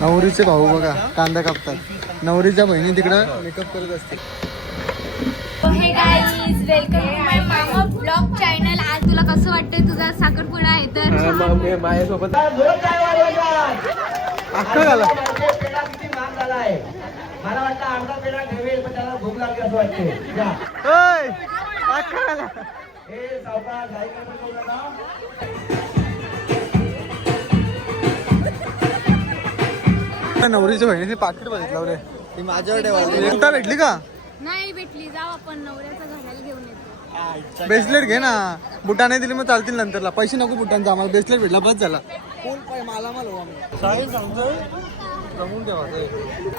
नवरीचे भाऊ बघा कांदा कापतात, नवरीच्या बहिणी तिकडं मेकअप करत असते. हे गाईज वेलकम टू माय मामा ब्लॉग चॅनल. आज तुला कसं वाटतंय तुझा साखरपुडा आहे तर माझ्यासोबत अख्खा झाला. मला वाटतं अर्धा पेढा ठेवेल पण त्याला भूक लागली असं वाटते. अख्खा झाला. हे सावकाश घाई करू नका. नवरीच्या बहिणीने पाकिट बघितलं रे, ती माझ्याकडे एकटा भेटली का? नाही भेटली. जाऊ आपण नवऱ्याचा घराला घेऊन येतो. ब्रेसलेट घे ना, बुटा नाही दिली मग चालतील नंतरला. पैसे नको बुटांचा, आम्हाला ब्रेसलेट भेटला बस झाला. कोण मला सांगतोय जमून ठेवा,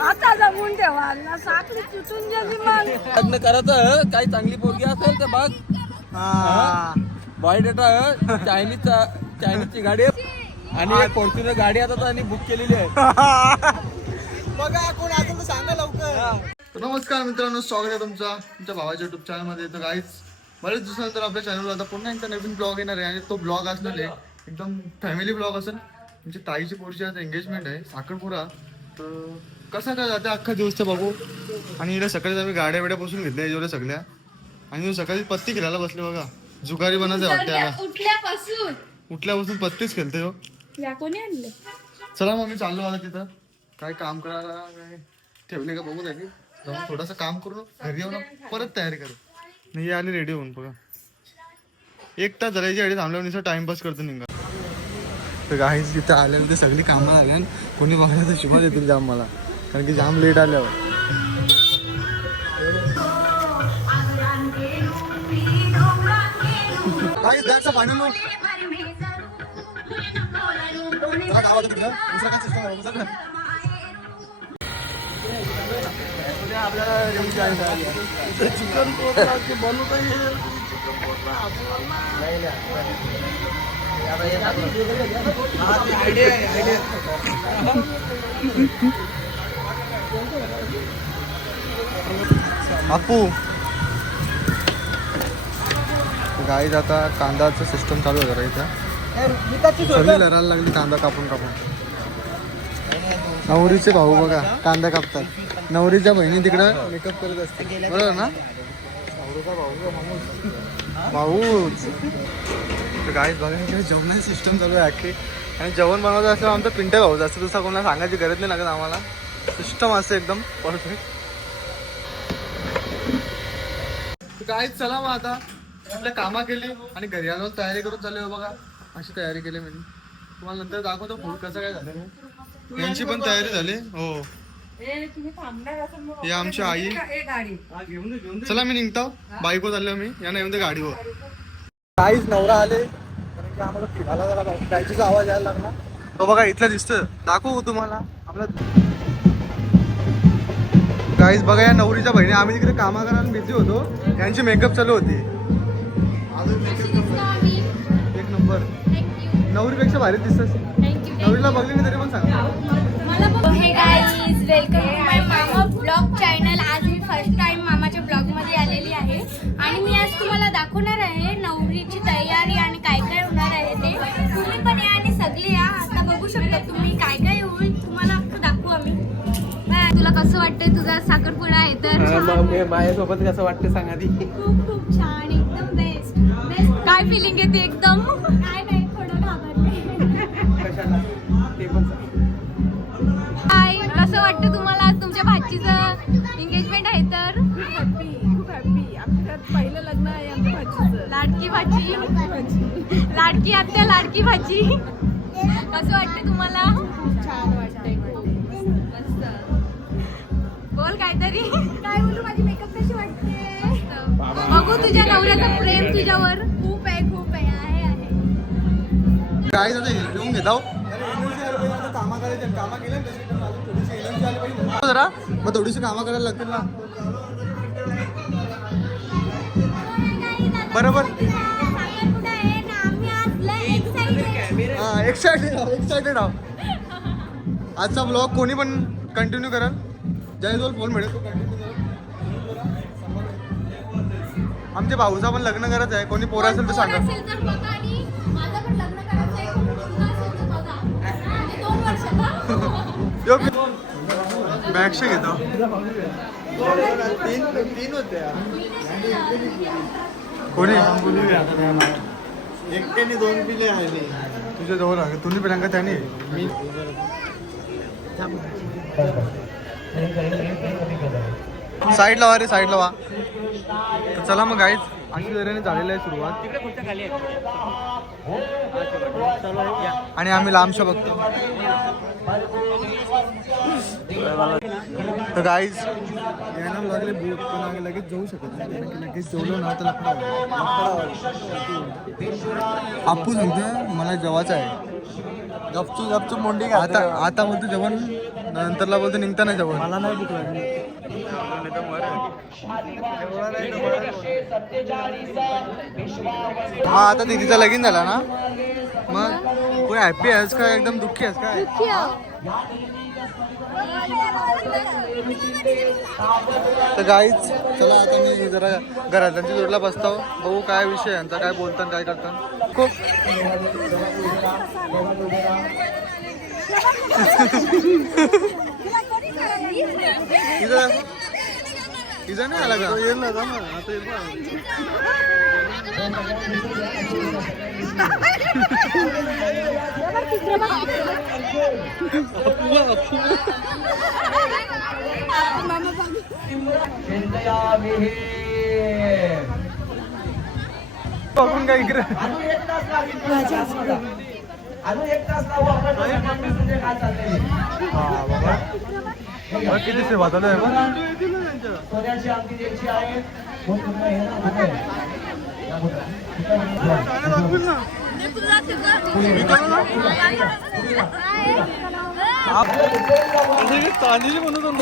आता जमून ठेवा ना, साखळी तुटून गेली मग. लग्न करायचं काही चांगली पोरगी असेल तर बघ. बायोडेटा चायनीजची गाडी आणि एक फॉर्च्युनर गाडी आता त्यांनी बुक केलेली आहे. बघा कोण असेल तर सांगा लवकर. नमस्कार मित्रांनो, स्वागत आहे तुमच्या भावाच्या युट्यूब चॅनलमध्ये. तर काहीच बरेच दिवसानंतर आपल्या चॅनलवर आता पुन्हा एकदा नवीन ब्लॉग येणार आहे आणि तो ब्लॉग असणार आहे एकदम फॅमिली ब्लॉग असेल. म्हणजे ताईची पोरची आज एंगेजमेंट आहे साखरपुडा. तर कसा काय जाते अख्खा दिवस तर बघू. आणि इकडे सकाळी आम्ही गाड्या बिड्या बसून घेतल्या याच्यावर सगळ्या, आणि सकाळी पत्ती खेळायला बसले बघा. जुगारी बनायचं वाटतं याला. उठल्यापासून पत्तीच खेळते हो. या कोणी आणले? चला मग मी चाललो आता तिथं. काय काम करायला काय ठेवले का बघू त्याची. जाऊन थोडंसं काम करून घरी येऊन परत तयारी करू. नाही आली रेडी होऊन बघा. एक तास झाल्याची आधी थांबल्यावर नुसतं टाइमपास करतो निघा. तर काहीच तिथं आल्यावर ते सगळी कामं आल्या आणि कोणी बघायला तर शुभा देतील जाम मला, कारण की जाम लेट आल्यावर. काही द्यायचं फायनल चिकन बनवता येईल. आपू गाईज आता कांदाचं सिस्टम चालू आहे जरा इथं. सगळी लढायला लागली कांदा कापून कापून. नवरीचे भाऊ बघा कांदा कापतात, नवरीच्या बहिणी तिकडं मेकअप करत असते. बरोबर ना भाऊच. तर गाईज बघा इकडे जेवणाचं सिस्टम चालू आहे अख्खी. आणि जेवण बनवायचं असलं आमचं पिंट्या भाऊ जास्त दुसरा कोणाला सांगायची गरज नाही लागत आम्हाला. सिस्टम असते एकदम परफेक्ट. काय चला मग आता आपल्या कामा केली आणि घरी आलो तयारी करून चालू आहे बघा. अशी तयारी केली मी तुम्हाला नंतर दाखवतो फूड कसं काय झालं. यांची पण तयारी झाली हो. हे आमची आई. चला मी निघतो, बाईको चाललो मी. यांना येऊन दे गाडीवर. काहीच नवरा आले कारण की आम्हाला फिरायला जरा गायचीचा आवाज यायला लागला. तो बघा इथला दिसतं, दाखवू तुम्हाला आपला. गाईज बघा या नवरीच्या बहिणी. आम्ही तिकडे कामा करायला बिझी होतो, यांची मेकअप चालू होती. एक नंबर. नवरीपेक्षा भारी दिसत. नवरीला बघली नाही तरी पण सांगा. हे गाईज वेलकम टू माय मामा ब्लॉग चॅनल. आज मी फर्स्ट टाइम मामाच्या ब्लॉग मध्ये आलेली आहे आणि मी आज तुम्हाला दाखवणार आहे नवरीची तयारी आणि काय काय होणार आहे ते. तुम्ही पण या आणि सगळे या. आता बघू शकता तुम्ही काय काय होईल, तुम्हाला अख्खं दाखवू आम्ही. तुला कसं वाटतंय तुझा साखरपुडा आहे तर? माझ्यासोबत कसं वाटतं सांगा ती. खूप खूप छान, एकदम बेस्ट बेस्ट. काय फिलिंग येते एकदम? काय नाही, थोडं घाबरते. कशाला ते पण काय कसं वाटतं तुम्हाला आज तुमच्या भाचीचं एंगेजमेंट आहे तर? खूप हॅपी. आमच्या पहिलं लग्न आहे आमच्या भाचीचं. लाडकी भाची, लाडकी आत्या, लाडकी भाची. कसं वाटतं तुम्हाला? छान वाटतंय. बोल काहीतरी. काय बोलू, माझी मेकअप कशी वाटते? बघू तुझ्या नवऱ्याचं प्रेम तुझ्यावर. खूप आहे आहे. काय आता घेऊन घेता कामा करायचे. कामा केल्या जरा मग थोडीशी कामं करायला लागतील ना. बरोबर. हा एक्साइटेड आहो. आजचा ब्लॉग कोणी पण कंटिन्यू कराल. जयजोल फोन मिळेल तो कंटिन्यू करा. आमच्या भाऊचा पण लग्न करायचं आहे. कोणी पोरं असेल तर सांगा. मॅक्स घेतो तीन होते कोणी एकट्याने 2 पिले आहे तुझ्या जवळ आहे तुम्ही पिलांका त्याने मी साईड लावा रे साईड लावा तर चला मग गाईज अशी तऱ्हेने झालेली आहे सुरुवात आणि आम्ही लांबशा बघतो तर गाईज यायला लागले भूक पण आम्ही लगेच जाऊ शकत नाही कारण की लगेच जेवलो ना तर आपू सांगतो मला जेवायचं आहे गपचूप मोंडी आता बोलतो जेवण नंतरला बोलतो निघताना जेवण मला नाही भूक लागली हा आता दीदीचा लगीन झाला ना मग कोणी हॅप्पी आहेस का एकदम दुःखी आहेस काय तर गाईच चला आता मी जरा घरातल्यांच्या जोडला बसतो बघू काय विषय यांचा काय बोलतात काय करतात खूप इथं नाही आला का येईल ना आता आपण काय इकडे अजून 1 तास लावू आपण काय चाललंय किती सेवा चालू आहे सोन्याची अंगठी द्यायची आहे कोण तुम्हाला हे ना कुठे तांदळी म्हणून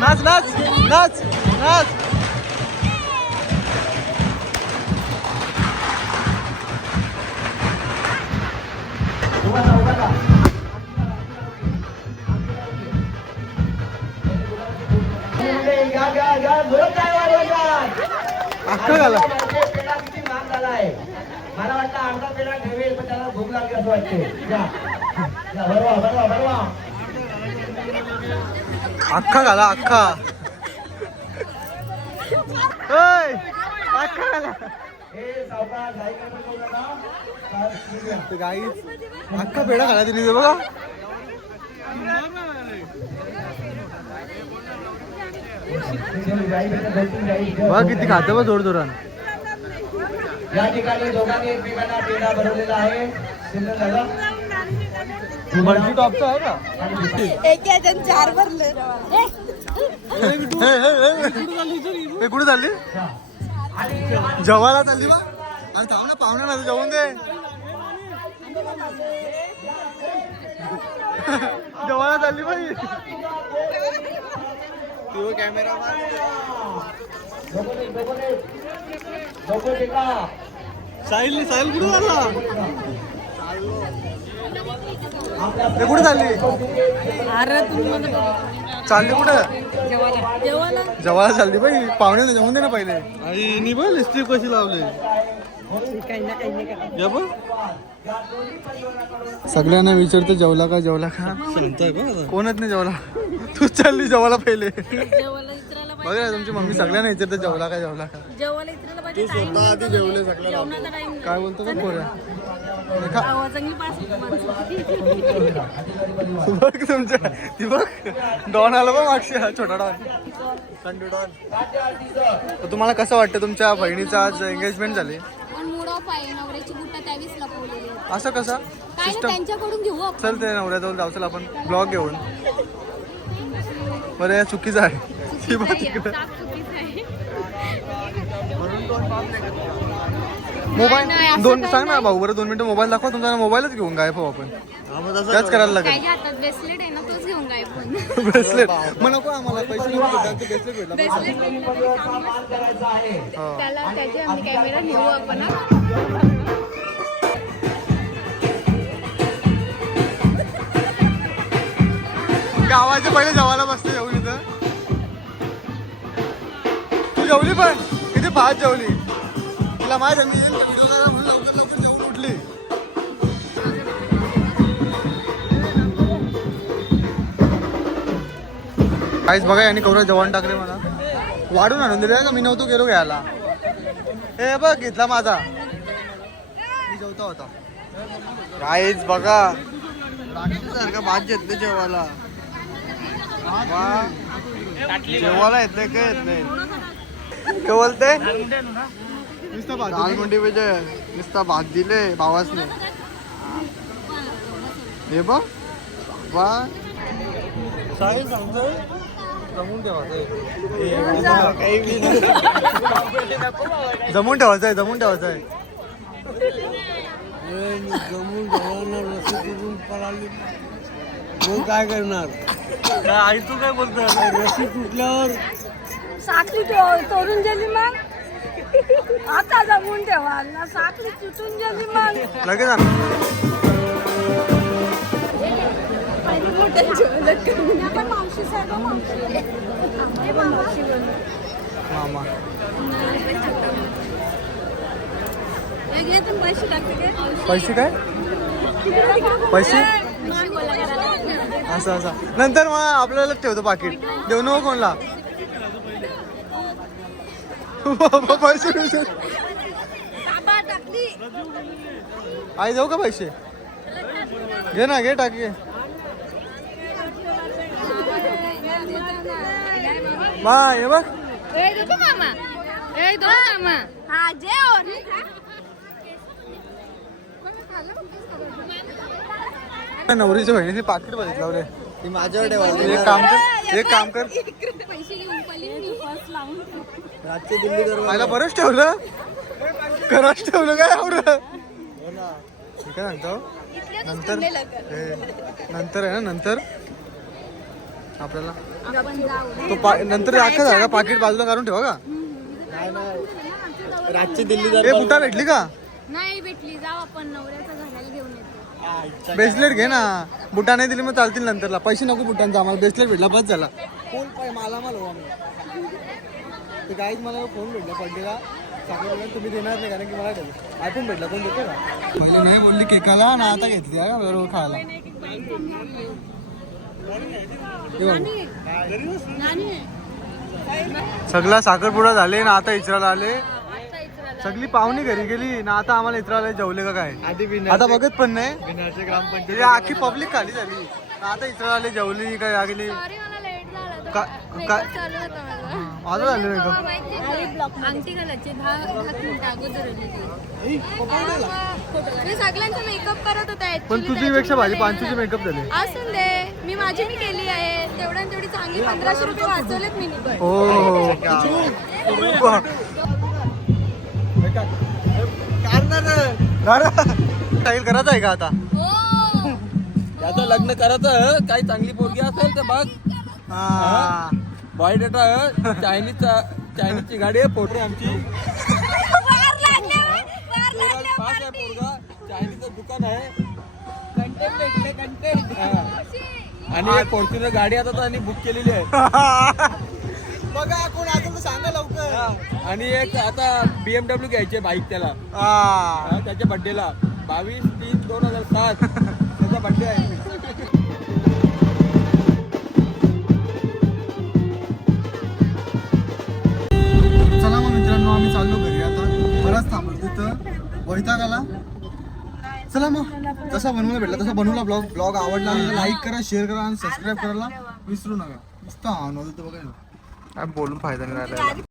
नाच नाच नाच नाच मला वाटतं अर्धा पेढा ठेवेल पण त्याला भूक लागली असं वाटते बरोबर अख्खा घाला अख्खा अख्खा घाला गाई अख्खा पेढा घाला तिने बघा बघा किती खातं बघ जोर जोरान या ठिकाणी दोघांनी एकमेकांना पेढा बनवलेला आहे सिंधू झालं बंटी टॉपचं आहे का 4 भरले हे कुठे चालली जेवायला चालली बा आणि थांब ना पाहुण्या ना जेवून दे जेवायला चालली बाई कॅमेरा साहिल कुठे झाला ते कुठे चालली चालली कुठं जेवायला चालली बाई पाहुणे जेवून दे ना पहिले आणि बघ लिस्टिप कशी लावली सगळ्यांना विचारतो जेवला का कोणच नाही जेवला तूच चालली जेवायला पहिले बघ ना तुमची मम्मी सगळ्यांना विचारतो जेवला का तू स्वतः आधी जेवले सगळ्यांना काय बोलतो का पोऱ्या बघ तुमच्या ती बघ डॉन आला बघ मागशी हा छोटा डॉन तुम्हाला कसं वाटतं तुमच्या बहिणीचं आज एंगेजमेंट झाली असं कसं त्यांच्याकडून घेऊ चल ते नवऱ्याजवळ जाऊ चल आपण ब्लॉग घेऊन बरं या चुकीचं आहे मोबाईल दोन सांग ना भाऊ बरं 2 मिनिटं मोबाईल दाखवा तुमचा मोबाईलच घेऊन गायब हो आपण त्याच करायला लागेल ब्रेसलेट आहे ना तोच घेऊन गायब ब्रेसलेट मग नको आम्हाला पैसे ब्रेसलेट भेटला त्याला त्याचे आम्ही कॅमेरा नेऊ आपण गावाच्या पहिले जेवायला बसते जेवली तर तू जेवली पण किती फास्ट जेवली. तिला माहित आहे मी व्हिडिओ करा म्हणून लवकर लवकर जेवून उठली. काहीच बघा यांनी कवरा जेवण टाकले मला. वाढून आणून दिले का मी नव्हतो गेलो घ्यायला. हे बघ घेतला माझा. मी जेवता होता. काहीच बघा सारखं भात घेतलं जेवायला. जेवायला येत नाही काय येत नाही. काय बोलते दाल मुंडी पाहिजे नुसता भात दिले भावासने. हे बघ वा साहेब सांगतोय जमून ठेवायचंय. जमून ठेवायचंय जमून ठेवायचंय. जमून जवळणार रस्सी तुटून पळाली मग काय करणार. आई तू काय बोलतोय. रस्सी तुटल्यावर साखळी तोडून गेली मग आता जमून ठेवा ना. साखळी तुटून गेली मग लगेच आण. मावशी साहेब मावशी मामा पैसे लागते पैसे काय पैसे असं असं नंतर मग आपल्याला ठेवतो पाकिट. देऊ नको कोणला. पैसे आई जाऊ का पैसे घे ना घे टाक घे. मा हे बघ नवरीच्या बहिणीने पाकिट बघितलं रे. ती माझ्याकडे एक काम कर एक काम कर रातची दिल्ली दरवाजा मला बरंच ठेवलं खरंच ठेवलं काय एवढं. मी काय सांगतो नंतर नंतर आहे ना नंतर आपल्याला तो नंतर अख्खा झाला पाकिट बाजूला काढून ठेवा का. रातची दिल्ली हे बुटा भेटली का. नाही भेटली. जाऊ आपण नवऱ्याचा घालायला घेऊन येतो. ब्रेसलेट घे ना. बुटा नाही दिली मग चालतील नंतरला. पैसे नको बुटांचा आम्हाला ब्रेसलेट भेटला बस झाला. कोण मला हो आम्ही ते काहीच मला फोन भेटला बर्थडेला सांगितलं तुम्ही देणार नाही कारण की मला आयफोन भेटला. कोण देतो का पहिले नाही बोलली केकाला ना आता घेतली बरोबर खायला. सगळा साखरपुडा झाले ना आता इचराला आले. सगळी पाहुणी घरी गेली ना आता आम्हाला इचराला जेवले का काय आता बघत पण नाही. ग्रामपंचायत आखी पब्लिक खाली झाली आता इचराला आले जेवली काय गेली. माझं झालं मेकअप. अंगठी घालायची 10 मिनिटं अगोदर. मी सगळ्यांचा मेकअप करत होता. पण तुझीपेक्षा भाजी 500चे मेकअप झाले. असून दे मी माझी मी केली आहे. तेवढ्या तेवढी चांगली 1500 रुपये वाचवलेत मी. हो स्टाईल करायचं आहे का आता. त्याचं लग्न करायचं काही चांगली पोरगी असेल तर बघ. हा बायोडेटा चायनीजची गाडी आहे. फोटो आमची पास आहे पोरगा. चायनीजचं दुकान आहे. कंटेंट भेटले कंटेंट. आणि एक फॉर्च्युनर गाडी आता त्यांनी बुक केलेली आहे. बघा कोण अजून सांगा लवकर. आणि एक आता BMW घ्यायची बाईक त्याला त्याच्या बर्थडेला 22/3/2007 त्याचा बर्थडे आहे. चला मग मित्रांनो आम्ही चाललो घरी आता. बराच थांबलो तिथं वैताग आला. चला मग जसा बनवला भेटला तसा बनवला ब्लॉग आवडला लाईक करा शेअर करा आणि सबस्क्राईब करायला विसरू नका. नुसतं हा नव्हतं बघा काय बोलून फायदा नाही राहिला.